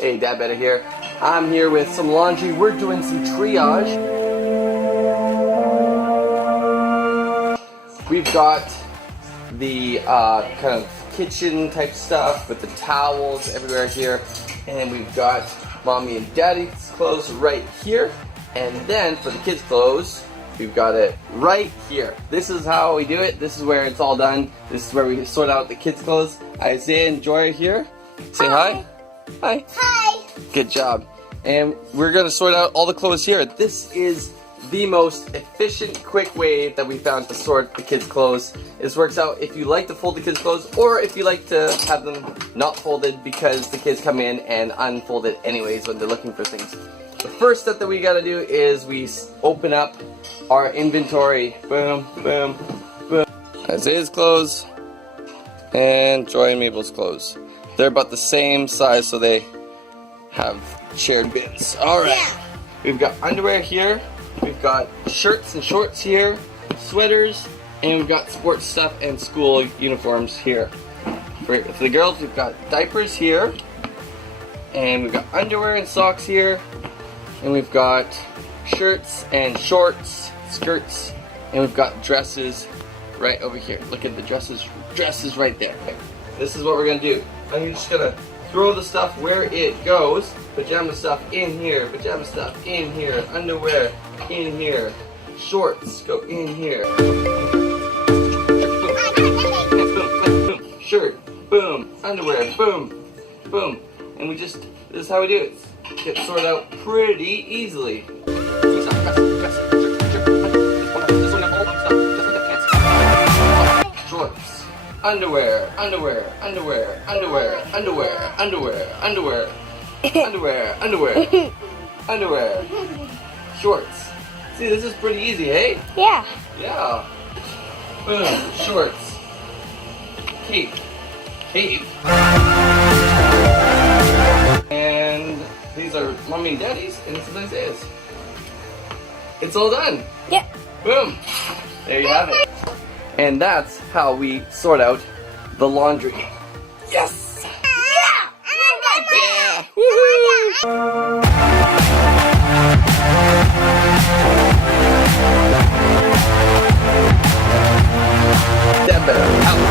Hey, DadBetter here. I'm here with some laundry. We're doing some triage. We've got the kind of kitchen type stuff with the towels everywhere here. And we've got mommy and daddy's clothes right here. And then for the kids' clothes, we've got it right here. This is how we do it. This is where it's all done. This is where we sort out the kids' clothes. Isaiah and Joy are here. Say hi. Hi. Hi. Good job. And we're gonna sort out all the clothes here. This is the most efficient, quick way that we found to sort the kids' clothes. This works out if you like to fold the kids' clothes or if you like to have them not folded because the kids come in and unfold it anyways when they're looking for things. The first step that we gotta do is we open up our inventory. Boom, boom, boom. Isaiah's clothes and Joy and Mabel's clothes. They're about the same size, so they have shared bins. Alright, yeah. We've got underwear here, we've got shirts and shorts here, sweaters, and we've got sports stuff and school uniforms here. For the girls, we've got diapers here, and we've got underwear and socks here, and we've got shirts and shorts, skirts, and we've got dresses right over here. Look at the dresses right there. Okay. This is what we're gonna do. I'm just gonna throw the stuff where it goes. Pajama stuff in here, pajama stuff in here, underwear in here, shorts go in here. Shirt, boom, underwear, boom, boom. And this is how we do it. Get sorted out pretty easily. Shorts, underwear, underwear, underwear, underwear, underwear, underwear, underwear, underwear, underwear, underwear, shorts. See, this is pretty easy, hey? Yeah. Yeah. Boom, shorts. Cape. Cape. And these are mommy and daddy's, and this is Isaiah's. It's all done. Yeah. Boom. There you have it. And that's how we sort out the laundry. Yes! Yeah! Yeah! Woohoo! DadBetter out.